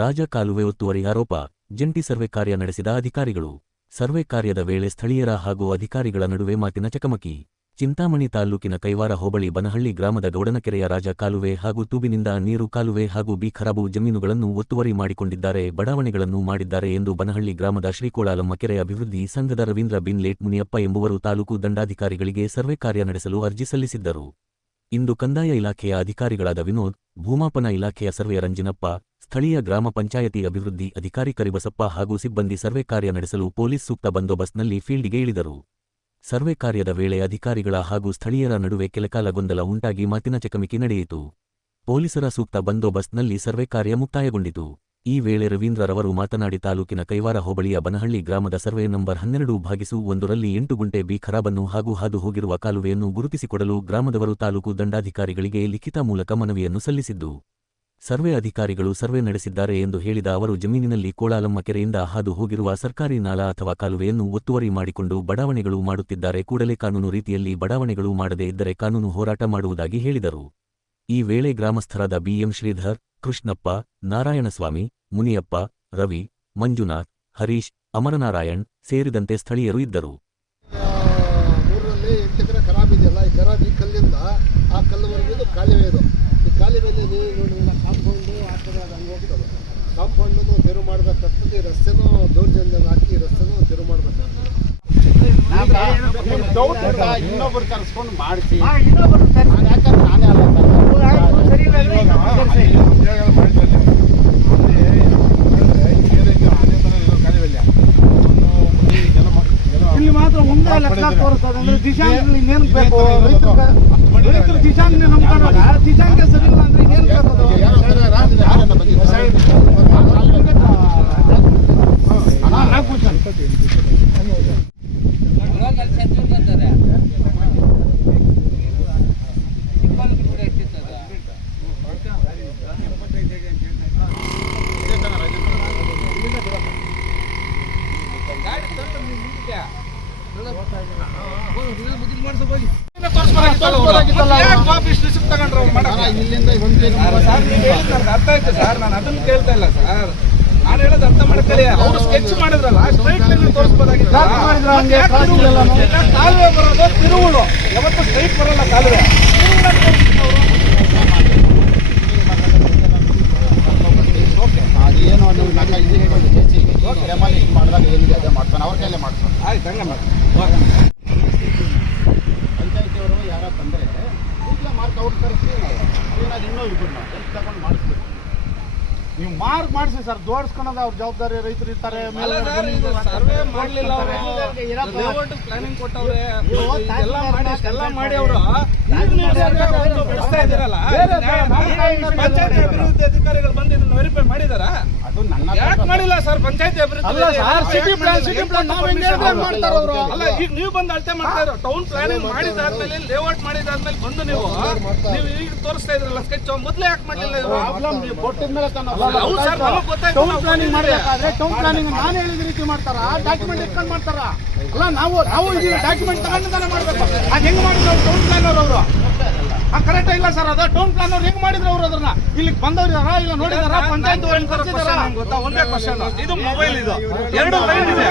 ರಾಜ ಕಾಲುವೆ ಒತ್ತುವರಿ ಆರೋಪ, ಜಂಟಿ ಸರ್ವೆ ಕಾರ್ಯ ನಡೆಸಿದ ಅಧಿಕಾರಿಗಳು. ಸರ್ವೆ ಕಾರ್ಯದ ವೇಳೆ ಸ್ಥಳೀಯರ ಹಾಗೂ ಅಧಿಕಾರಿಗಳ ನಡುವೆ ಮಾತಿನ ಚಕಮಕಿ. ಚಿಂತಾಮಣಿ ತಾಲ್ಲೂಕಿನ ಕೈವಾರ ಹೋಬಳಿ ಬನಹಳ್ಳಿ ಗ್ರಾಮದ ಗೌಡನಕೆರೆಯ ರಾಜ ಕಾಲುವೆ ಹಾಗೂ ತೂಬಿನಿಂದ ನೀರು ಕಾಲುವೆ ಹಾಗೂ ಬಿ ಖರಾಬು ಜಮೀನುಗಳನ್ನು ಒತ್ತುವರಿ ಮಾಡಿಕೊಂಡಿದ್ದಾರೆ, ಬಡಾವಣೆಗಳನ್ನು ಮಾಡಿದ್ದಾರೆ ಎಂದು ಬನಹಳ್ಳಿ ಗ್ರಾಮದ ಶ್ರೀಕೋಳಾಲಮ್ಮ ಕೆರೆ ಅಭಿವೃದ್ಧಿ ಸಂಘದ ರವೀಂದ್ರ ಬಿನ್ಲೇಟ್ ಮುನಿಯಪ್ಪ ಎಂಬುವರು ತಾಲೂಕು ದಂಡಾಧಿಕಾರಿಗಳಿಗೆ ಸರ್ವೆ ಕಾರ್ಯ ನಡೆಸಲು ಅರ್ಜಿ ಸಲ್ಲಿಸಿದ್ದರು. ಇಂದು ಕಂದಾಯ ಇಲಾಖೆಯ ಅಧಿಕಾರಿಗಳಾದ ವಿನೋದ್, ಭೂಮಾಪನ ಇಲಾಖೆಯ ಸರ್ವೆಯ ರಂಜಿನಪ್ಪ, ಸ್ಥಳೀಯ ಗ್ರಾಮ ಪಂಚಾಯತಿ ಅಭಿವೃದ್ಧಿ ಅಧಿಕಾರಿ ಕರಿಬಸಪ್ಪ ಹಾಗೂ ಸಿಬ್ಬಂದಿ ಸರ್ವೆ ಕಾರ್ಯ ನಡೆಸಲು ಪೊಲೀಸ್ ಸೂಕ್ತ ಬಂದೋಬಸ್ತ್ನಲ್ಲಿ ಫೀಲ್ಡ್ಗೆ ಇಳಿದರು. ಸರ್ವೆ ಕಾರ್ಯದ ವೇಳೆ ಅಧಿಕಾರಿಗಳ ಹಾಗೂ ಸ್ಥಳೀಯರ ನಡುವೆ ಕೆಲಕಾಲ ಗೊಂದಲ ಉಂಟಾಗಿ ಮಾತಿನ ಚಕಮಕಿ ನಡೆಯಿತು. ಪೊಲೀಸರ ಸೂಕ್ತ ಬಂದೋಬಸ್ತ್ನಲ್ಲಿ ಸರ್ವೆ ಕಾರ್ಯ ಮುಕ್ತಾಯಗೊಂಡಿತು. ಈ ವೇಳೆ ರವೀಂದ್ರ ರವರು ಮಾತನಾಡಿ ತಾಲೂಕಿನ ಕೈವಾರ ಹೋಬಳಿಯ ಬನಹಳ್ಳಿ ಗ್ರಾಮದ ಸರ್ವೆ ನಂಬರ್ ಹನ್ನೆರಡು ಭಾಗಿಸು ಒಂದರಲ್ಲಿ ಎಂಟು ಗುಂಟೆ ಬಿ ಖರಾಬನ್ನು ಹಾಗೂ ಹಾದು ಹೋಗಿರುವ ಕಾಲುವೆಯನ್ನು ಗುರುತಿಸಿಕೊಡಲು ಗ್ರಾಮದವರು ತಾಲೂಕು ದಂಡಾಧಿಕಾರಿಗಳಿಗೆ ಲಿಖಿತ ಮೂಲಕ ಮನವಿಯನ್ನು ಸಲ್ಲಿಸಿದ್ದು, ಸರ್ವೆ ಅಧಿಕಾರಿಗಳು ಸರ್ವೆ ನಡೆಸಿದ್ದಾರೆ ಎಂದು ಹೇಳಿದ ಅವರು, ಜಮೀನಿನಲ್ಲಿ ಕೋಳಾಲಮ್ಮ ಕೆರೆಯಿಂದ ಹಾದು ಹೋಗಿರುವ ಸರ್ಕಾರಿ ನಾಲ ಅಥವಾ ಕಾಲುವೆಯನ್ನು ಒತ್ತುವರಿ ಮಾಡಿಕೊಂಡು ಬಡಾವಣೆಗಳು ಮಾಡುತ್ತಿದ್ದಾರೆ, ಕೂಡಲೇ ಕಾನೂನು ರೀತಿಯಲ್ಲಿ ಬಡಾವಣೆಗಳು ಮಾಡದೇ ಇದ್ದರೆ ಕಾನೂನು ಹೋರಾಟ ಮಾಡುವುದಾಗಿ ಹೇಳಿದರು. ಈ ವೇಳೆ ಗ್ರಾಮಸ್ಥರಾದ ಬಿಎಂ ಶ್ರೀಧರ್ ಕೃಷ್ಣಪ್ಪ ನಾರಾಯಣಸ್ವಾಮಿ ಮುನಿಯಪ್ಪ ರವಿ ಮಂಜುನಾಥ್ ಹರೀಶ್ ಅಮರನಾರಾಯಣ್ ಸೇರಿದಂತೆ ಸ್ಥಳೀಯರು ಇದ್ದರು. ಊರಲ್ಲಿ ಎಂಟು ಎಕರೆ ಖರಾಬ್ ಇದೆಯಲ್ಲ ಈ ಖರಾಬ್ ಈ ಕಲ್ಲಿಂದ ಆ ಕಲ್ಲುವರೆಗೂ ಇದು ಕಾಲುವೆ ಇದು. ಈ ಕಾಲುವೆಯಲ್ಲಿ ನೀವು ನೋಡಿಲ್ಲ ಕಾಂಪೌಂಡು ಆ ಕಡೆ ಅದು ಹಂಗೆ ಹೋಗ್ತದೆ. ಕಾಂಪೌಂಡನ್ನು ತೆರವು ಮಾಡಬೇಕಾಗ್ತದೆ ಈ ರಸ್ತೆನೂ ದೌರ್ಜನ್ಯ ಹಾಕಿ ಈ ರಸ್ತೆನೂ ತೆರವು ಮಾಡಬೇಕಾಗ್ತದೆ. ಡೌಟ್ ಇನ್ನೊಬ್ರು ತರಿಸ್ಕೊಂಡು ಮಾಡಿಸಿ ಇನ್ನೊಬ್ಬರು ಕರ್ಸಿ. ಯಾಕಂದ್ರೆ ನಾನೇ ಅಲ್ಲ ಸರ್. ಆಯ್ತು, ಸರಿ ಇಲ್ಲಾಂದ್ರೆ ಇನ್ನೊಬ್ರು ಕರ್ಸಿ. ಇಲ್ಲಿ ಮಾತ್ರ ಮುಂದೆ ಲಕ್ಷ ತೋರಿಸ್ತದೆ ಅಂದ್ರೆ ದಿಶಾಂಕ ಇನ್ನೇನು ಬೇಕು? ರೈತರು ದಿಶಾಂಗ್ ದಿಶಾಂಕ ನಂಬ್ಕೊಂಡಾಗ ದಿಶಾಂಕ ಸರಿ ಇಲ್ಲ ಅಂದ್ರೆ ಇನ್ನೇನು ಬೇಕು ಅರ್ಥ ಸರ್ ನಾನು ಅದನ್ನ ಕೇಳ್ತಾ ಇಲ್ಲ ಸರ್ ನಾನು ಹೇಳೋದು ಅರ್ಥ ಅವರು ಸ್ಕೆಚ್ ಮಾಡಿದ್ರಲ್ಲ ಯಾವತ್ತೂ ಬರಲ್ಲ ಮಾಡಿದಾಗ ಮಾಡ್ತಾನೆ ಅವ್ರ ಕೈಲೇ ಮಾಡ್ತಾನೆ ಆಯ್ತು ಹಂಗೆ ಪಂಚಾಯತಿಯವರು ಯಾರ ತಂದರೆ ಈಗಲೇ ಮಾರ್ಕ್ ಅವ್ರು ಕರೆಸಿ ಏನಾದ್ರು ಇನ್ನೂ ಇಬ್ಬರು ಎಲ್ಲಿ ತಗೊಂಡು ಮಾಡಿಸ್ಬೇಕು ನೀವು ಮಾರ್ಕ್ ಮಾಡಿಸಿ ಸರ್ ಜೋಡಿಸ್ಕೊಳೋದು ಅವ್ರ ಜವಾಬ್ದಾರಿ ರೈತರು ಇರ್ತಾರೆ ಸರ್ವೆ ಮಾಡಲಿಲ್ಲ ಪ್ಲಾನಿಂಗ್ ಕೊಟ್ಟವ್ರೆ. ಎಲ್ಲ ಮಾಡಿ ಅವರು. ಪಂಚಾಯತಿ ಅಭಿವೃದ್ಧಿ ಅಧಿಕಾರಿಗಳು ಬಂದು ಇದನ್ನ ವೆರಿಫೈ ಮಾಡಿದಾರ ಅದು ನನ್ನ ಯಾಕೆ ಮಾಡಿಲ್ಲ ಸರ್ ಪಂಚಾಯತಿ ಅಭಿವೃದ್ಧಿ ಸಿಟಿ ಪ್ಲಾನ್ ಸಿಟಿ ಪ್ಲಾನ್ ಹೇಳ್ದಂಗೆ ಅವರು ಅಲ್ಲ ಈಗ ನೀವು ಬಂದು ಅಳತೆ ಮಾಡ್ತಾ ಇರೋ ಟೌನ್ ಪ್ಲಾನಿಂಗ್ ಮಾಡಿದಾದ್ಮೇಲೆ ಲೇಔಟ್ ಮಾಡಿದಾದ್ಮೇಲೆ ಬಂದು ನೀವು ನೀವು ಈಗ ತೋರಿಸ್ತಾ ಇದ್ರಲ್ಲ ಸ್ಕೆಚ್ ಮೊದ್ಲೇ ಯಾಕೆ ಮಾಡಲಿಲ್ಲ ಪ್ರಾಬ್ಲಮ್ ನೀವು ಕೊಟ್ಟಿದ ಮೇಲೆ ಹೌದು ಸರ್ ನಮಗೆ ಗೊತ್ತಾಯ್ತು ಟೌನ್ ಪ್ಲಾನಿಂಗ್. ಮಾಡಬೇಕಾದ್ರೆ ಟೌನ್ ಪ್ಲಾನಿಂಗ್ ನಾನು ಹೇಳಿದ ರೀತಿ ಮಾಡ್ತಾರ ಡಾಕ್ಯುಮೆಂಟ್ ಇಟ್ಕೊಂಡು ಮಾಡ್ತಾರ ಅಲ್ಲ ನಾವು ನಾವು ಡಾಕ್ಯುಮೆಂಟ್ ತಗೊಂಡು ತಾನೇ ಅದು ಹೆಂಗ್ ಮಾಡಿದ್ರು ಟೌನ್ ಪ್ಲಾನ್ ಕರೆಕ್ಟ್ ಇಲ್ಲ ಸರ್ ಅದ. ಟೌನ್ ಅವ್ರು ಹೆಂಗ್ ಮಾಡಿದ್ರು ಅವ್ರು ಅದನ್ನ ಇಲ್ಲಿ ಬಂದವ್ರಿದಾರ ಇಲ್ಲ ನೋಡಿದಾರ? ಪಂಚಾಯತ್? ಒಂದೇ ಕ್ವಶನ್ ಇದು ಮೊಬೈಲ್ ಇದು. ಎರಡು ಲೈನ್ ಇದೆ.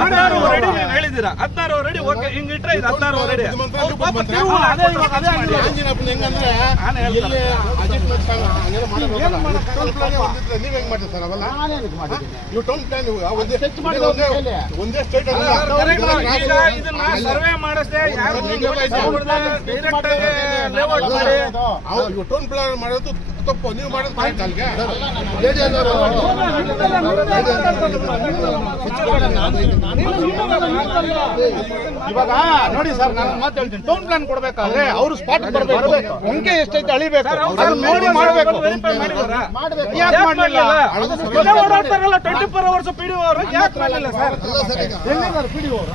ಹದಿನಾರು ರೆಡಿ ನೀವು ಹೇಳಿದ್ದೀರಾ? ಹದಿನಾರು ರೆಡಿ ಓಕೆ ಹಿಂಗ್ ಇಟ್ರೆ ಇದು ಹದಿನಾರು ರೆಡಿ ಹೆಂಗಂದ್ರೆ ಪ್ಲಾನ್ ನೀವ್ ಹೆಂಗ್ ಮಾಡ್ತೀರಿ ಸರ್ ಅವೆಲ್ಲ? ನೀವು ಟೌನ್ ಪ್ಲಾನ್ ಒಂದೇ ಸ್ಟೇಟ್ ಸರ್ವೆ ಮಾಡಿಸ್ದೆ ಯಾರು ಡೈರೆಕ್ಟ್ ಆಗಿ ಟೋನ್ ಪ್ಲಾನ್ ಮಾಡೋದು ತಪ್ಪು ನೀವು ಮಾಡೋದು ಕರೆಕ್ಟ್ ಅಲ್ಲಿಗೆ ಇವಾಗ ನೋಡಿ ಸರ್ ನಾನು ಮಾತು ಹೇಳ್ತೀನಿ ಟೌನ್ ಪ್ಲಾನ್ ಕೊಡ್ಬೇಕಾದ್ರೆ ಅವ್ರು ಸ್ಪಾಟ್ ಬರ್ಬೇಕು ಅಂಕೆ ಎಷ್ಟೈತೆ ಅಳಿಬೇಕು ನೋಡಿ ಮಾಡಬೇಕು ಯಾಕೆ ಮಾಡಲಿಲ್ಲ ಓಡಾಡ್ತಾರಲ್ಲ twenty four hours P D ಅವರು ಯಾಕೆ ಮಾಡಲಿಲ್ಲ ಸರ್ ಹೆಂಗಿದ್ದಾರೆ ಪಿ ಡಿ ಅವರು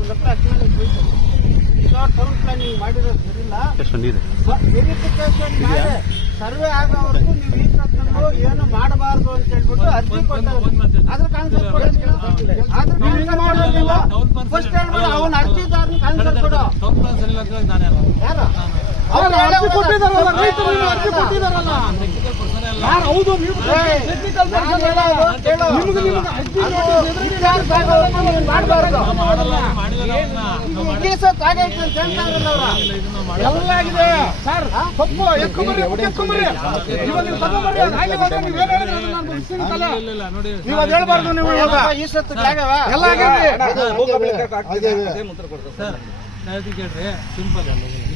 ಒಂದು ಹತ್ರ ಅಷ್ಟು ಹೋಯ್ತು ಈಗ ಟೌನ್ ಮಾಡಿರೋದು ವೆರಿಫಿಕೇಶನ್ ಮಾಡಿ ಸರ್ವೆ ಆಗೋವರೆಗೂ ನೀವು ಈ ಏನು ಮಾಡಬಾರ್ದು ಅಂತ ಹೇಳ್ಬಿಟ್ಟು ಅರ್ಜಿ ಆದ್ರೆ ನೀವು. ಕೊಡೋದಿಲ್ಲ. ಫಸ್ಟ್ ಹೇಳ್ಬಿಡು ಅವನ ಅರ್ಜಿದಾರನ ಕಾನ್ಸಲ್ ಕೊಡು. ಯಾರು? ಅವ್ರು ಅರ್ಜಿ ಕೊಟ್ಟಿದಾರಲ್ಲ ರೈತರು ಇನ್ನು ಅರ್ಜಿ ಕೊಟ್ಟಿದಾರಲ್ಲ. ಯಾರು ಹೌದು ನೀವು ಮಾಡ್ಬಾರ್ದು. ಎಲ್ಲ ಆಗಿದೆ ಸರ್ ತಪ್ಪು ಇವಾಗ ನೀವು ತಗೊಂಬರ್ರಿ ಅದು ನೀವು ಏನು ಹೇಳಿದ್ರೆ ಅದು ನಾನು ಇಸ್ಕೊಂತಲ್ಲ. ನೀವು ಅದು ಹೇಳ್ಬಾರ್ದು ನೀವು ಇವಾಗ ಈ ಸತ್ತು ಜಾಗವಾ? ಎಲ್ಲ ಆಗೈತಿ ಹಾಗೆ ಸರ್ ಕೇಳ್ರಿ ಸಿಂಪಲ್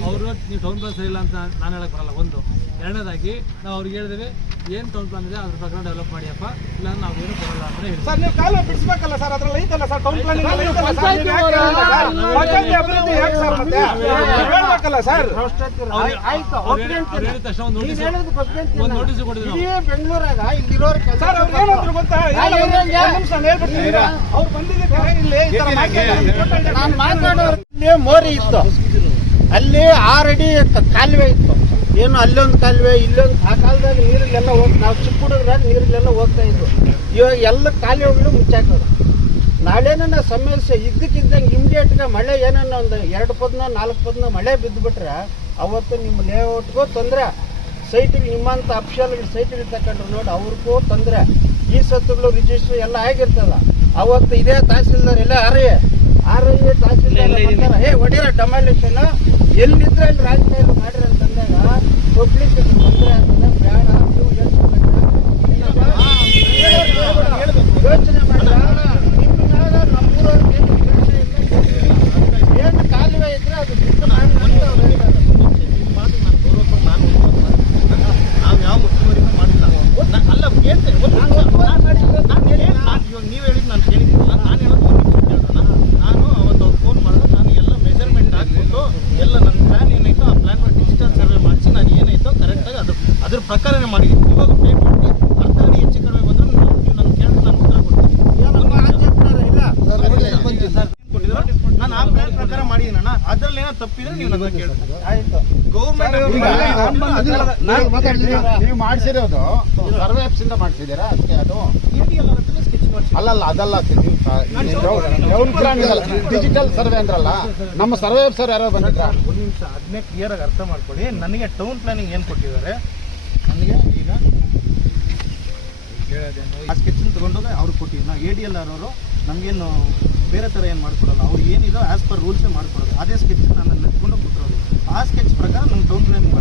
ಅವರು ನೀವು ಟೌನ್ ಪ್ಲಾನ್ ಸರಿ ಇಲ್ಲ ಅಂತ ನಾನು ಹೇಳಕ್ಕೆ ಬರಲ್ಲ ಒಂದು. ಎರಡನೇದಾಗಿ ನಾವು ಅವ್ರಿಗೆ ಹೇಳಿದ್ರೆ ಏನು ಟೌನ್ ಪ್ಲಾನ್ ಇದೆ ಅದ್ರ ಪ್ರಕಾರ ಡೆವಲಪ್ ಮಾಡಿಯಪ್ಪ ಇಲ್ಲ ನಾವು ಏನು ಕೊಡಲ್ಲ ಅಂತ ಹೇಳಿ ಸರ್ ನೀವು ಕಾಲ ಬಿಡಿಸ್ಬೇಕಲ್ಲ ಸರ್ ಅದ್ರಲ್ಲಿ ಐತಲ್ಲ ಸರ್ ಟೌನ್ ಪ್ಲಾನ್ ಯಾಕೆ ಸರ್? ಅಭಿವೃದ್ಧಿ ಯಾಕೆ ಸರ್ ಮತ್ತೆ? ಹೇಳ್ಬೇಕಲ್ಲ ಸರ್. ಹೇಳಿದ ತಕ್ಷಣ ಒಂದು ನೋಟಿಸ್ ನೋಟಿಸ್ ಬೆಂಗಳೂರಾಗ ಇಲ್ಲಿರೋರು ಕೆಲಸ ಸರ್ ಅವ್ರು ಏನಂದ್ರು ಗೊತ್ತಾ? ನಾನು ಇಲ್ಲ, ಹೇಳ್ದಂಗೆ. ಒಂದ್ ನಿಮಿಷ ನಾನು ಅವ್ರು ಬಂದಿದ್ದಕ್ಕೆ ಇಲ್ಲಿ ಈ ತರ ನಾನು ಮಾತಾಡೋರು ಇಲ್ಲಿ ಮೋರಿ ಇತ್ತು. ಅಲ್ಲಿ ಆರು ಅಡಿ ಕಾಲುವೆ ಇತ್ತು. ಏನು ಅಲ್ಲೊಂದು ಕಾಲುವೆ, ಇಲ್ಲೊಂದು ಆ ಕಾಲದಾಗ ನೀರಿಗೆಲ್ಲ ಹೋಗಿ ನಾವು ಚಿಕ್ಕ ಹುಡುಗ್ರಾಗ ನೀರಿಗೆಲ್ಲ ಹೋಗ್ತಾ ಇದ್ವು. ಇವಾಗ ಎಲ್ಲ ಕಾಲುವೆಗಳು ಮುಚ್ಚಾಕೋದು ನಾಳೆನ ಸಮಸ್ಯೆ, ಇದ್ದಕ್ಕಿದ್ದಂಗೆ ಇಮಿಡಿಯೇಟ್గా ಮಳೆ ಏನನ್ನ ಒಂದು ಎರಡು ಪದ್ನ, ನಾಲ್ಕು ಪದ್ನ ಮಳೆ ಬಿದ್ದುಬಿಟ್ರೆ ಅವತ್ತು ನಿಮ್ಮ ಲೇಔಟ್ಗೂ ತೊಂದರೆ. ಸೈಟಿಗೆ ನಿಮ್ಮಂಥ ಅಫಿಷಿಯಲ್ಗಳು ಸೈಟಿಗೆ ತಗೊಂಡ್ರು ನೋಡಿ ಅವ್ರಿಗೂ ತೊಂದರೆ. ಈ ಸತ್ತುಗಳು ರಿಜಿಸ್ಟ್ರ್ ಎಲ್ಲ ಆಗಿರ್ತದ. ಅವತ್ತು ಇದೇ ತಹಸೀಲ್ದಾರ್ ಎಲ್ಲ ಐ ಆರ್ ಐ ತಹಸೀಲ್ದಾರ್ ಹೇ ಹೊಡಿರ ಡಮಾಲೇಷನ್ ಎಲ್ಲಿದ್ರೆ ಅಲ್ಲಿ ರಾಜಕೀಯ ಮಾಡಿರ ಅಂತಂದಾಗ ಪಬ್ಲಿಕ್ ತೊಂದರೆ ಆಗ್ತದೆ ಬೇಡ ನೀವು ಯೋಚನೆ ಯೋಚನೆ ಮಾಡಿ ನಿಮ್ಮಿನಾಗ ನಮ್ಮೂರವ್ರಿಗೆ ಏನು ಕೆಲಸ ಇಲ್ಲ ಏನು ಕಾಲುವೆ ಇದ್ರೆ ಅದು ಬಿಟ್ಟು ಮಾಡಿ ಅಂತ ಅವ್ರು ಹೇಳ್ತಾರೆ. ನಾವು ಯಾವ ಮುಖ್ಯಮಂತ್ರಿನೂ ಮಾಡಿಲ್ಲ ನಾ- ಅಲ್ಲ ಕೇಳ್ತೇನೆ ಒಂದು ನಾನು ಒಪ್ಪುವಂತ ಮಾಡಿದ್ರೆ ನಾನು ಹೇಳಿ ನಾನು ಇವಾಗ ನೀವು ಹೇಳಿದ್ದು ನಾನು ಕೇಳಿದ್ದೀನಲ್ಲ ನಾನು ಹೇಳೋದು ಒಂದು ನಿಮಿಷ ಕೇಳೋಣ ನಾನು ಅವತ್ತು ಅವ್ರು ಫೋನ್ ಮಾಡಿದ್ರೆ ನಾನು ಎಲ್ಲ ಮೆಜರ್ಮೆಂಟ್ ಹಾಕ್ಬಿಟ್ಟು ಎಲ್ಲ ನನ್ನ ಪ್ಲ್ಯಾನ್ ಏನೈತೋ ಆ ಪ್ಲ್ಯಾನ್ ಮಾಡಿ ಡಿಜಿಟಲ್ ಸರ್ವೆ ಮಾಡಿಸಿ ನಾನು ಏನಾಯ್ತೋ ಕರೆಕ್ಟಾಗಿ ಅದು ಅದ್ರ ಪ್ರಕಾರನೇ ಮಾಡಿದ್ದೀನಿ ಇವಾಗ ಕೊಟ್ಟು ಅರ್ಧ ಅಡಿ ಹೆಚ್ಚು ಕಡಿಮೆ ಬಂದ್ರೆ ನೀವು ನನ್ನ ಕೇಳಿದ್ರೆ ನಾನು ಉತ್ತರ ಕೊಡ್ತೀನಿ. ನಾನು ಆ ಪ್ರಕಾರ ಮಾಡಿದ್ದೀನಿ ಅಣ್ಣ. ಅದರಲ್ಲಿ ಏನೋ ತಪ್ಪಿದ್ರೆ ನೀವು ನನ್ನ ಗೌರ್ಮೆಂಟ್ ನೀವು ಮಾಡಿಸಿರೋದು ಸರ್ವೆ ಆಫೀಸ್ ಇಂದ ಮಾಡಿಸಿದ್ದೀರಾ? ಅದಕ್ಕೆ ಅದು ಅಲ್ಲಲ್ಲ ಅದಲ್ಲ ಡಿಜಿಟಲ್ ಸರ್ವೆ ಅಂದ್ರಲ್ಲ ನಮ್ಮ ಸರ್ವೆ ಸರ್ ಯಾರೋ ಬಂದಿದ್ರ? ಒಂದು ನಿಮಿಷ ಅದನ್ನೇ ಕ್ಲಿಯರ್ ಆಗಿ ಅರ್ಥ ಮಾಡ್ಕೊಳ್ಳಿ. ನನಗೆ ಟೌನ್ ಪ್ಲಾನಿಂಗ್ ಏನು ಕೊಟ್ಟಿದ್ದಾರೆ ನನಗೆ ಈಗ ಆ ಸ್ಕೆಚ್ ತಗೊಂಡೋಗಿ ಅವ್ರಿಗೆ ಕೊಟ್ಟಿದ್ದೀನಿ ನಾವು ಎ ಡಿ ಎಲ್ ಆರ್ ಅವರು ನಮಗೇನು ಬೇರೆ ಥರ ಏನು ಮಾಡ್ಕೊಡಲ್ಲ ಅವ್ರು ಏನಿದೋ ಆಸ್ ಪರ್ ರೂಲ್ಸೇ ಮಾಡ್ಕೊಡೋದು. ಅದೇ ಸ್ಕೆಚ್ ನಾನು ನೆಚ್ಕೊಂಡು ಕೊಟ್ಟಿರೋದು. ಆ ಸ್ಕೆಚ್ ಪ್ರಕಾರ ನಂಗೆ ಡೌನ್ ಪ್ಲಾನಿಂಗ್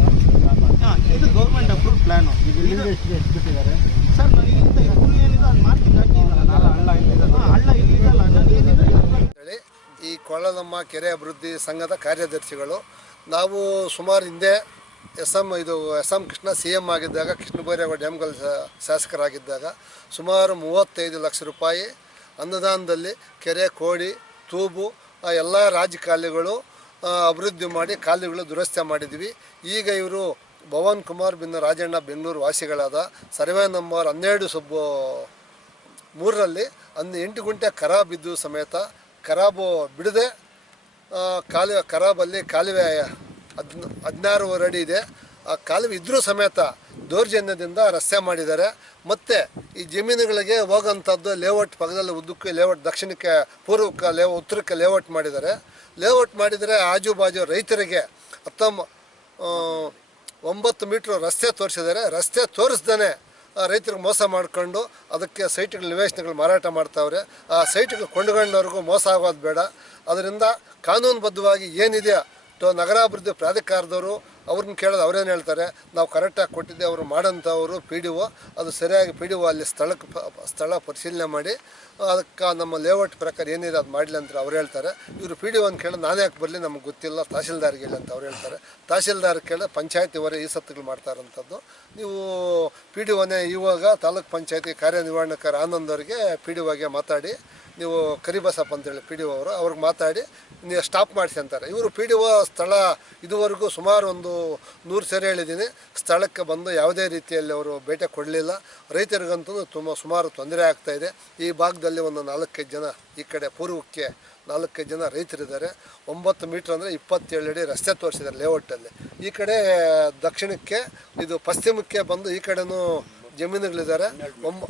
ಹಾಂ ಇದು ಗೌರ್ಮೆಂಟ್ ಅಪ್ರೂವ್ ಬಿಟ್ಟಿದ್ದಾರೆ? ಸರ್ ನನಗೆ ಇಂಥ ಇದು ಏನಿದೆ ಅದು ಮಾಡ್ತೀನಿ ಹಳ್ಳ ಇಲ್ಲಿದೆ ಹಳ್ಳ ಇಲ್ಲಿದಲ್ಲ ನನಗೇನಿದೆ ಹೇಳಿ ಈ ಕೊಳ್ಳಲಮ್ಮ ಕೆರೆ ಅಭಿವೃದ್ಧಿ ಸಂಘದ ಕಾರ್ಯದರ್ಶಿಗಳು ನಾವು ಸುಮಾರು ಹಿಂದೆ ಎಸ್ ಎಂ ಇದು S M Krishna C M ಆಗಿದ್ದಾಗ ಕೃಷ್ಣ ಬೈರೇಗೌಡ ಡ್ಯಾಮ್ಗಳ ಶಾ- ಶಾಸಕರಾಗಿದ್ದಾಗ ಸುಮಾರು ಮೂವತ್ತೈದು ಲಕ್ಷ ರೂಪಾಯಿ ಅನ್ನದಾನದಲ್ಲಿ ಕೆರೆ, ಕೋಡಿ, ತೂಬು ಎಲ್ಲ ರಾಜ್ಯ ಕಾಲುವೆಗಳು ಅಭಿವೃದ್ಧಿ ಮಾಡಿ ಕಾಲುಗಳು ದುರಸ್ತಿ ಮಾಡಿದ್ವಿ. ಈಗ ಇವರು ಭವನ್ ಕುಮಾರ್ ಬಿನ್ನ ರಾಜಣ್ಣ ಬೆಂಗಳೂರು ವಾಸಿಗಳಾದ ಸರ್ವೆ ನಂಬರ್ ಹನ್ನೆರಡು ಸೊಬ್ಬು ಮೂರರಲ್ಲಿ ಅಂದು ಎಂಟು ಗುಂಟೆ ಖರಾಬ್ ಬಿದ್ದು ಸಮೇತ ಖರಾಬು ಬಿಡದೆ ಕಾಲು, ಖರಾಬಲ್ಲಿ ಕಾಲುವೆ ಹದ್ನ ಹದಿನಾರು ಅಡಿ ಇದೆ. ಆ ಕಾಲುವೆ ಇದ್ರೂ ಸಮೇತ ದೌರ್ಜನ್ಯದಿಂದ ರಸ್ತೆ ಮಾಡಿದ್ದಾರೆ. ಮತ್ತು ಈ ಜಮೀನುಗಳಿಗೆ ಹೋಗೋಂಥದ್ದು ಲೇಔಟ್ ಪಕ್ಕದಲ್ಲಿ ಉದ್ದಕ್ಕೆ ಲೇಔಟ್, ದಕ್ಷಿಣಕ್ಕೆ ಪೂರ್ವಕ್ಕೆ ಲೇ ಉತ್ತರಕ್ಕೆ ಲೇಔಟ್ ಮಾಡಿದ್ದಾರೆ. ಲೇಔಟ್ ಮಾಡಿದರೆ ಆಜು ಬಾಜು ರೈತರಿಗೆ ಹತ್ತೊಂಬ ಒಂಬತ್ತು ಮೀಟ್ರ್ ರಸ್ತೆ ತೋರಿಸಿದ್ದಾರೆ. ರಸ್ತೆ ತೋರಿಸ್ದೇ ರೈತರಿಗೆ ಮೋಸ ಮಾಡಿಕೊಂಡು ಅದಕ್ಕೆ ಸೈಟ್ಗಳ ನಿವೇಶನಗಳು ಮಾರಾಟ ಮಾಡ್ತಾವ್ರೆ. ಆ ಸೈಟ್ಗಳು ಕೊಂಡುಕೊಂಡವ್ರಿಗೂ ಮೋಸ ಆಗೋದು ಬೇಡ. ಅದರಿಂದ ಕಾನೂನುಬದ್ಧವಾಗಿ ಏನಿದೆ ಟೋ ನಗರಾಭಿವೃದ್ಧಿ ಪ್ರಾಧಿಕಾರದವರು ಅವ್ರನ್ನ ಕೇಳೋದು ಅವ್ರೇನು ಹೇಳ್ತಾರೆ, ನಾವು ಕರೆಕ್ಟಾಗಿ ಕೊಟ್ಟಿದ್ದೆ, ಅವರು ಮಾಡೋಂಥವ್ರು ಪಿ ಡಿ ಒ ಅದು ಸರಿಯಾಗಿ ಪಿ ಡಿ ಒ ಅಲ್ಲಿ ಸ್ಥಳಕ್ಕೆ ಸ್ಥಳ ಪರಿಶೀಲನೆ ಮಾಡಿ, ಅದಕ್ಕೆ ನಮ್ಮ ಲೇಔಟ್ ಪ್ರಕಾರ ಏನಿದೆ ಅದು ಮಾಡಲಿ ಅಂತ ಅವ್ರು ಹೇಳ್ತಾರೆ. ಇವರು ಪಿ ಡಿ ಒನ್ ಕೇಳಿ ನಾನೇ ಯಾಕೆ ಬರಲಿ ನಮ್ಗೆ ಗೊತ್ತಿಲ್ಲ ತಹಶೀಲ್ದಾರ್ಗೆ ಹೇಳಿ ಅಂತ ಅವ್ರು ಹೇಳ್ತಾರೆ. ತಹಶೀಲ್ದಾರ್ ಕೇಳಿ ಪಂಚಾಯತಿ ಹೊರ ಈ ಸತ್ತುಗಳು ಮಾಡ್ತಾರಂಥದ್ದು ನೀವು ಪಿ ಡಿ ಒನೇ ಇವಾಗ ತಾಲೂಕ್ ಪಂಚಾಯತಿ ಕಾರ್ಯನಿರ್ವಹಣಕಾರ ಆನಂದ್ ಅವರಿಗೆ ಪಿ ಡಿ ಒಗೆ ಮಾತಾಡಿ ನೀವು ಕರಿಬಸಪ್ಪ ಅಂತೇಳಿ ಪಿ ಡಿ ಒ ಅವರು, ಅವ್ರಿಗೆ ಮಾತಾಡಿ, ನೀವು ಸ್ಟಾಪ್ ಮಾಡಿಸಿ ಅಂತಾರೆ. ಇವರು ಪಿ ಡಿ ಒ ಸ್ಥಳ ಇದುವರೆಗೂ ಸುಮಾರು ಒಂದು ನೂರು ಸರಿ ಹೇಳಿದ್ದೀನಿ ಸ್ಥಳಕ್ಕೆ ಬಂದು ಯಾವುದೇ ರೀತಿಯಲ್ಲಿ ಅವರು ಭೇಟಿ ಕೊಡಲಿಲ್ಲ. ರೈತರಿಗಂತೂ ತುಂಬ ಸುಮಾರು ತೊಂದರೆ ಆಗ್ತಾ ಇದೆ. ಈ ಭಾಗದಲ್ಲಿ ಒಂದು ನಾಲ್ಕೈದು ಜನ, ಈ ಕಡೆ ಪೂರ್ವಕ್ಕೆ ನಾಲ್ಕೈದು ಜನ ರೈತರಿದ್ದಾರೆ. ಒಂಬತ್ತು ಮೀಟ್ರ್ ಅಂದರೆ ಇಪ್ಪತ್ತೇಳು ಅಡಿ ರಸ್ತೆ ತೋರಿಸಿದ್ದಾರೆ ಲೇಔಟಲ್ಲಿ ಈ ಕಡೆ ದಕ್ಷಿಣಕ್ಕೆ, ಇದು ಪಶ್ಚಿಮಕ್ಕೆ ಬಂದು ಈ ಕಡೆನೂ ಜಮೀನುಗಳಿದ್ದಾರೆ. ಒಂಬ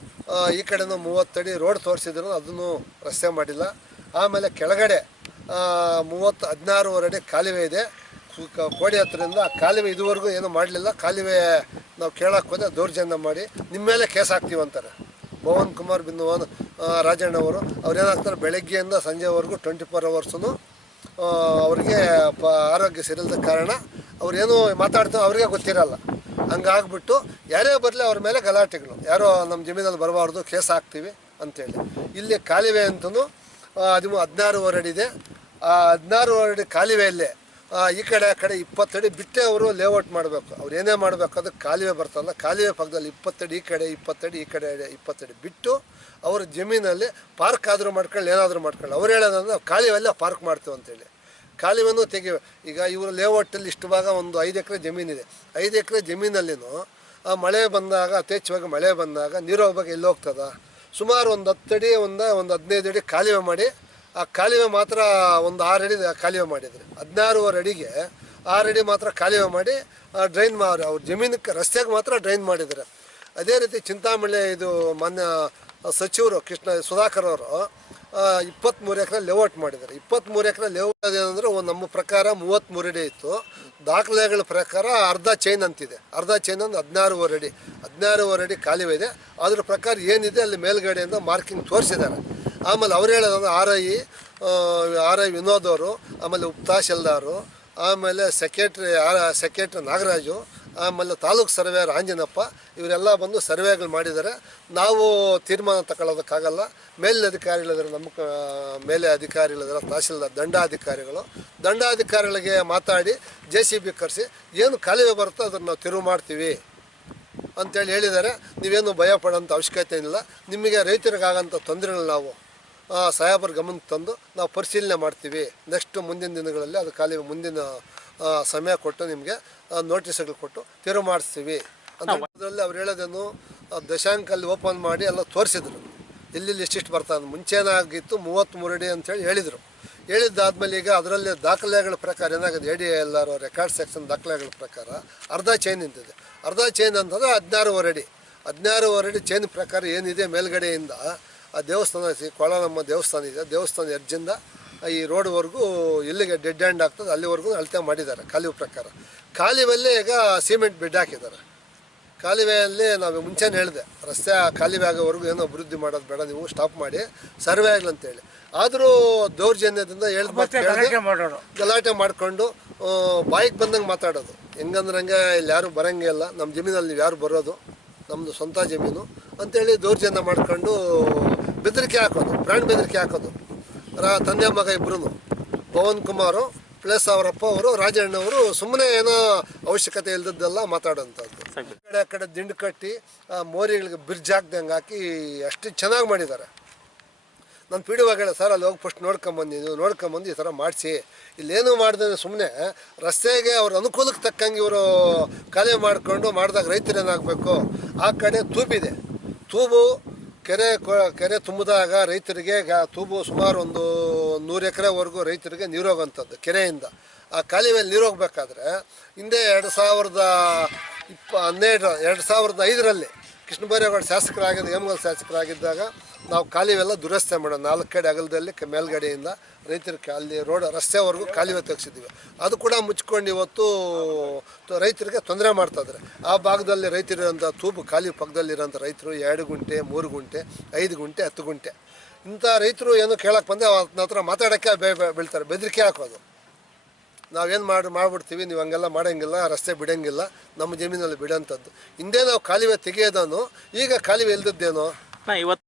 ಈ ಕಡೆನೂ ಮೂವತ್ತಡಿ ರೋಡ್ ತೋರಿಸಿದ್ರು, ಅದನ್ನು ರಸ್ತೆ ಮಾಡಿಲ್ಲ. ಆಮೇಲೆ ಕೆಳಗಡೆ ಮೂವತ್ತು ಹದಿನಾರೂವರೆ ಅಡಿ ಕಾಲುವೆ ಇದೆ. ಕೋಡಿ ಹತ್ರದಿಂದ ಆ ಕಾಲುವೆ ಇದುವರೆಗೂ ಏನೂ ಮಾಡಲಿಲ್ಲ. ಕಾಲುವೆ ನಾವು ಕೇಳಕ್ಕೆ ಹೋದ್ರೆ ದೌರ್ಜನ್ಯ ಮಾಡಿ ನಿಮ್ಮ ಮೇಲೆ ಕೇಸ್ ಹಾಕ್ತೀವಂತಾರೆ ಪವನ್ ಕುಮಾರ್ ಬಿಂದುವನ್ ರಾಜಣ್ಣ ಅವರು, ಅವ್ರು ಏನಾಗ್ತಾರೆ, ಬೆಳಗ್ಗೆಯಿಂದ ಸಂಜೆವರೆಗೂ ಟ್ವೆಂಟಿ ಫೋರ್ ಅವರ್ಸೂ ಅವರಿಗೆ ಪ, ಆರೋಗ್ಯ ಸರಿಯಿಲ್ಲದ ಕಾರಣ ಅವ್ರೇನು ಮಾತಾಡ್ತಾರೆ ಅವರಿಗೆ ಗೊತ್ತಿರಲ್ಲ. ಹಂಗಾಗ್ಬಿಟ್ಟು ಯಾರೇ ಬರಲಿ ಅವ್ರ ಮೇಲೆ ಗಲಾಟೆಗಳು. ಯಾರೋ ನಮ್ಮ ಜಮೀನಲ್ಲಿ ಬರಬಾರ್ದು, ಕೇಸ್ ಹಾಕ್ತೀವಿ ಅಂತೇಳಿ. ಇಲ್ಲಿ ಕಾಲಿವೆ ಅಂತೂ ಹದಿಮೂ ಹದಿನಾರು ಇದೆ. ಆ, ಹದಿನಾರು ಅಡಿ ಕಾಲಿವೆಯಲ್ಲೇ ಈ ಕಡೆ, ಆ ಕಡೆ ಇಪ್ಪತ್ತಡಿ ಬಿಟ್ಟೆ ಅವರು ಲೇಔಟ್ ಮಾಡಬೇಕು. ಅವ್ರು ಏನೇ ಮಾಡಬೇಕು, ಅದಕ್ಕೆ ಕಾಲುವೆ ಬರ್ತಲ್ಲ ಕಾಲುವೆ ಪಕ್ಕದಲ್ಲಿ ಇಪ್ಪತ್ತಡಿ, ಈ ಕಡೆ ಇಪ್ಪತ್ತಡಿ, ಈ ಕಡೆ ಇಪ್ಪತ್ತಡಿ ಬಿಟ್ಟು ಅವ್ರ ಜಮೀನಲ್ಲಿ ಪಾರ್ಕ್ ಆದರೂ ಮಾಡ್ಕೊಳ್ಳಿ, ಏನಾದರೂ ಮಾಡ್ಕೊಳ್ಳಿ. ಅವ್ರು ಹೇಳೋದಂದ್ರೆ ಕಾಲಿವೆಲ್ಲ ಪಾರ್ಕ್ ಮಾಡ್ತೀವಿ ಅಂತೇಳಿ. ಕಾಲುವೆನೂ ತೆಗೆಯುವ ಈಗ ಇವರು ಲೇಔಟಲ್ಲಿ ಇಷ್ಟು ಭಾಗ ಒಂದು ಐದು ಎಕರೆ ಜಮೀನಿದೆ. ಐದು ಎಕರೆ ಜಮೀನಲ್ಲಿನೂ, ಆ ಮಳೆ ಬಂದಾಗ, ಯಥೇಚ್ಛವಾಗಿ ಮಳೆ ಬಂದಾಗ ನೀರು ಹೋಗ್ಬೇಕು, ಎಲ್ಲಿ ಹೋಗ್ತದ? ಸುಮಾರು ಒಂದು ಹತ್ತಡಿ, ಒಂದು ಒಂದು ಹದಿನೈದು ಅಡಿ ಕಾಲುವೆ ಮಾಡಿ, ಆ ಕಾಲುವೆ ಮಾತ್ರ ಒಂದು ಆರು ಅಡಿ ಕಾಲುವೆ ಮಾಡಿದ್ರು. ಹದಿನಾರೂವರೆ ಅಡಿಗೆ ಆರು ಅಡಿ ಮಾತ್ರ ಕಾಲುವೆ ಮಾಡಿ ಡ್ರೈನ್ ಮಾಡಿ ಅವ್ರ ಜಮೀನಕ್ಕೆ, ರಸ್ತೆಗೆ ಮಾತ್ರ ಡ್ರೈನ್ ಮಾಡಿದ್ದಾರೆ ಅದೇ ರೀತಿ ಚಿಂತಾಮಣಿ, ಇದು ಮಾನ್ಯ ಸಚಿವರು, ಕೃಷ್ಣ ಸುಧಾಕರ್ ಅವರು ಇಪ್ಪತ್ತ್ಮೂರು ಎಕರೆ ಲೇಔಟ್ ಮಾಡಿದ್ದಾರೆ. ಇಪ್ಪತ್ತ್ಮೂರು ಎಕರೆ ಲೇಔಟ್ ಏನಂದ್ರೆ ನಮ್ಮ ಪ್ರಕಾರ ಮೂವತ್ತ್ಮೂರು ಅಡಿ ಇತ್ತು. ದಾಖಲೆಗಳ ಪ್ರಕಾರ ಅರ್ಧ ಚೈನ್ ಅಂತಿದೆ. ಅರ್ಧ ಚೈನ್ ಅಂದ್ರೆ ಹದಿನಾರೂವರೆ ಅಡಿ. ಹದಿನಾರೂವರೆ ಅಡಿ ಖಾಲಿವೆ ಇದೆ. ಅದ್ರ ಪ್ರಕಾರ ಏನಿದೆ ಅಲ್ಲಿ ಮೇಲ್ಗಡೆಯಿಂದ ಮಾರ್ಕಿಂಗ್ ತೋರಿಸಿದ್ದಾರೆ. ಆಮೇಲೆ ಅವ್ರು ಹೇಳೋದಂದ್ರೆ R I R I Vinod ಅವರು, ಆಮೇಲೆ ಉಪ್ತಾಶಲ್ದಾರು ಆಮೇಲೆ ಸೆಕ್ರೆಟ್ರಿ ಸೆಕ್ರೆಟ್ರಿ ನಾಗರಾಜು ಆಮೇಲೆ ತಾಲೂಕು ಸರ್ವೇಯರ್ ಆಂಜನಪ್ಪ ಇವರೆಲ್ಲ ಬಂದು ಸರ್ವೆಗಳು ಮಾಡಿದ್ದಾರೆ. ನಾವು ತೀರ್ಮಾನ ತಗೊಳ್ಳೋದಕ್ಕಾಗಲ್ಲ ಮೇಲಧಿಕಾರಿಗಳಿದ್ದಾರೆ ನಮ್ಮ ಕ- ಮೇಲೆ ಅಧಿಕಾರಿಗಳಿದ್ದಾರೆ, ತಹಶೀಲ್ದಾರ್, ದಂಡಾಧಿಕಾರಿಗಳು. ದಂಡಾಧಿಕಾರಿಗಳಿಗೆ ಮಾತಾಡಿ, ಜೆ ಸಿ ಬಿ ಕರೆಸಿ, ಏನು ಕಾಲುವೆ ಬರುತ್ತೋ ಅದನ್ನು ನಾವು ತಿರುವು ಮಾಡ್ತೀವಿ ಅಂತೇಳಿ ಹೇಳಿದ್ದಾರೆ. ನೀವೇನು ಭಯ ಪಡೋಂಥ ಅವಶ್ಯಕತೆ ಇಲ್ಲ ನಿಮಗೆ ರೈತರಿಗಾಗಂಥ ತೊಂದರೆಗಳು ನಾವು ಸಾಹೇಬರ ಗಮನ ತಂದು ನಾವು ಪರಿಶೀಲನೆ ಮಾಡ್ತೀವಿ. ನೆಕ್ಸ್ಟ್ ಮುಂದಿನ ದಿನಗಳಲ್ಲಿ ಅದು ಖಾಲಿ ಮುಂದಿನ ಆ, ಸಮಯ ಕೊಟ್ಟು ನಿಮಗೆ ನೋಟಿಸ್ಗಳು ಕೊಟ್ಟು ತೆರವು ಮಾಡಿಸ್ತೀವಿ. ಅಂತ ಅದರಲ್ಲಿ ಅವ್ರು ಹೇಳೋದೇನು ದಶಾಂಕಲ್ಲಿ ಓಪನ್ ಮಾಡಿ ಎಲ್ಲ ತೋರಿಸಿದ್ರು. ಇಲ್ಲಿ ಎಷ್ಟಿಷ್ಟು ಬರ್ತದೆ ಮುಂಚೆನಾಗಿತ್ತು ಮೂವತ್ತ್ಮೂರು ಅಡಿ ಅಂತೇಳಿ ಹೇಳಿದರು. ಹೇಳಿದ್ದಾದ್ಮೇಲೆ ಈಗ ಅದರಲ್ಲಿ ದಾಖಲೆಗಳ ಪ್ರಕಾರ ಏನಾಗಿದೆ? AD D L R record section ದಾಖಲೆಗಳ ಪ್ರಕಾರ ಅರ್ಧ ಚೈನ್ ನಿಂತಿದೆ. ಅರ್ಧ ಚೈನ್ ಅಂತಂದರೆ ಹದಿನಾರೂವರೆ ಅಡಿ. ಹದಿನಾರೂವರೆ ಅಡಿ ಚೈನ್ ಪ್ರಕಾರ ಏನಿದೆ ಮೇಲ್ಗಡೆಯಿಂದ ಆ ದೇವಸ್ಥಾನ ಸಿ ಕೊಳಲಮ್ಮ ದೇವಸ್ಥಾನ ಇದೆ. ದೇವಸ್ಥಾನ ಎಡ್ಜಿಂದ ಈ ರೋಡ್ವರೆಗೂ ಇಲ್ಲಿಗೆ ಡೆಡ್ ಹ್ಯಾಂಡ್ ಆಗ್ತದೆ. ಅಲ್ಲಿವರೆಗೂ ಅಳತೆ ಮಾಡಿದ್ದಾರೆ ಕಾಲುವೆ ಪ್ರಕಾರ. ಕಾಲುವೆಲ್ಲೇ ಈಗ ಸಿಮೆಂಟ್ ಬೆಡ್ ಹಾಕಿದ್ದಾರೆ. ಕಾಲುವೆಯಲ್ಲಿ ನಾವು ಮುಂಚೆನೇ ಹೇಳಿದೆ ರಸ್ತೆ ಕಾಲುವೆ ಆಗೋವರೆಗೂ ಏನೋ ಅಭಿವೃದ್ಧಿ ಮಾಡೋದು ಬೇಡ ನೀವು ಸ್ಟಾಪ್ ಮಾಡಿ ಸರ್ವೆ ಆಗಲಿ ಅಂತೇಳಿ. ಆದರೂ ದೌರ್ಜನ್ಯದಿಂದ ಹೇಳ್ಬೇಕು ಗಲಾಟೆ ಮಾಡಿಕೊಂಡು ಬಾಯಿಗೆ ಬಂದಂಗೆ ಮಾತಾಡೋದು. ಹೆಂಗಂದ್ರೆ ಹಂಗೆ ಇಲ್ಲಿ ಯಾರು ಬರೋಂಗೆ ಇಲ್ಲ. ನಮ್ಮ ಜಮೀನಲ್ಲಿ ನೀವು ಯಾರು ಬರೋದು? ನಮ್ಮದು ಸ್ವಂತ ಜಮೀನು ಅಂತೇಳಿ ದೌರ್ಜನ್ಯ ಮಾಡ್ಕೊಂಡು ಬೆದರಿಕೆ ಹಾಕೋದು ಪ್ರಾಣ ಬೆದರಿಕೆ ಹಾಕೋದು. ರಾ ತಂದೆ ಮಗ ಇಬ್ಬರು ಪವನ್ ಕುಮಾರು ಪ್ಲಸ್ ಅವರಪ್ಪ ಅವರು ರಾಜಣ್ಣ ಅವರು ಸುಮ್ಮನೆ ಏನೋ ಅವಶ್ಯಕತೆ ಇಲ್ಲದದ್ದೆಲ್ಲ ಮಾತಾಡೋಂಥದ್ದು. ಕಡೆ ಆ ಕಡೆ ದಿಂಡು ಕಟ್ಟಿ ಆ ಮೋರಿಗಳಿಗೆ ಬ್ರಿಡ್ಜ್ ಹಾಕ್ದಂಗೆ ಹಾಕಿ ಅಷ್ಟು ಚೆನ್ನಾಗಿ ಮಾಡಿದ್ದಾರೆ. ನಾನು ಪಿ ಡಿ ಸರ್ ಅಲ್ಲಿ ಹೋಗಿ ಫಸ್ಟ್ ನೋಡ್ಕೊಂಬಂದು ನೀವು ನೋಡ್ಕೊಂಬಂದು ಈ ಥರ ಮಾಡಿಸಿ. ಇಲ್ಲೇನು ಮಾಡಿದ್ರೆ ಸುಮ್ಮನೆ ರಸ್ತೆಗೆ ಅವ್ರ ಅನುಕೂಲಕ್ಕೆ ತಕ್ಕಂಗೆ ಇವರು ಕಾಲೇ ಮಾಡಿಕೊಂಡು ಮಾಡಿದಾಗ ರೈತರು ಏನಾಗಬೇಕು, ಆ ಕಡೆ ತೂಬಿದೆ. ತೂಬು ಕೆರೆ ಕೆರೆ ತುಂಬಿದಾಗ ರೈತರಿಗೆ ತೂಬು ಸುಮಾರು ಒಂದು ನೂರು ಎಕರೆವರೆಗೂ ರೈತರಿಗೆ ನೀರು ಹೋಗೋಂಥದ್ದು ಕೆರೆಯಿಂದ. ಆ ಕಾಲುವೆಯಲ್ಲಿ ನೀರು ಹೋಗ್ಬೇಕಾದ್ರೆ ಹಿಂದೆ ಎರಡು ಸಾವಿರದ ಇಪ್ಪ, ಹನ್ನೆರಡು, ಎರಡು ಸಾವಿರದ ಐದರಲ್ಲಿ ಕೃಷ್ಣ ಬೈರೇಗೌಡ ಶಾಸಕರಾಗಿದ್ದ ಹೇಮಗಲ್ ಶಾಸಕರಾಗಿದ್ದಾಗ ನಾವು ಕಾಲುವೆಲ್ಲ ದುರಸ್ತಿ ಮಾಡೋಣ. ನಾಲ್ಕು ಕಡೆ ಅಗಲದಲ್ಲಿ ಮೇಲ್ಗಡೆಯಿಂದ ರೈತರ ಅಲ್ಲಿ ರೋಡ್ ರಸ್ತೆವರೆಗೂ ಕಾಲುವೆ ತೆಗೆಸಿದ್ದೀವಿ. ಅದು ಕೂಡ ಮುಚ್ಕೊಂಡು ಇವತ್ತು ರೈತರಿಗೆ ತೊಂದರೆ ಮಾಡ್ತಾಯಿದ್ದಾರೆ ಆ ಭಾಗದಲ್ಲಿ ರೈತರಿರೋಂಥ ತೂಬು ಕಾಲುವೆ ಪಕ್ಕದಲ್ಲಿರೋಂಥ ರೈತರು ಎರಡು ಗುಂಟೆ, ಮೂರು ಗುಂಟೆ, ಐದು ಗುಂಟೆ, ಹತ್ತು ಗುಂಟೆ. ಇಂಥ ರೈತರು ಏನು ಕೇಳಕ್ಕೆ ಬಂದೆ ಅದನ್ನ ಹತ್ರ ಮಾತಾಡೋಕ್ಕೆ ಬೇ ಬೀಳ್ತಾರೆ. ಬೆದರಿಕೆ ಹಾಕೋದು ನಾವೇನು ಮಾಡಿ ಮಾಡ್ಬಿಡ್ತೀವಿ, ನೀವು ಹಂಗೆಲ್ಲ ಮಾಡೋಂಗಿಲ್ಲ, ರಸ್ತೆ ಬಿಡೋಂಗಿಲ್ಲ, ನಮ್ಮ ಜಮೀನಲ್ಲಿ ಬಿಡೋಂಥದ್ದು ಹಿಂದೆ ನಾವು ಕಾಲುವೆ ತೆಗೆಯೋದನ್ನು ಈಗ ಕಾಲುವೆ ಇಲ್ದದ್ದೇನೋ? ಇವತ್ತು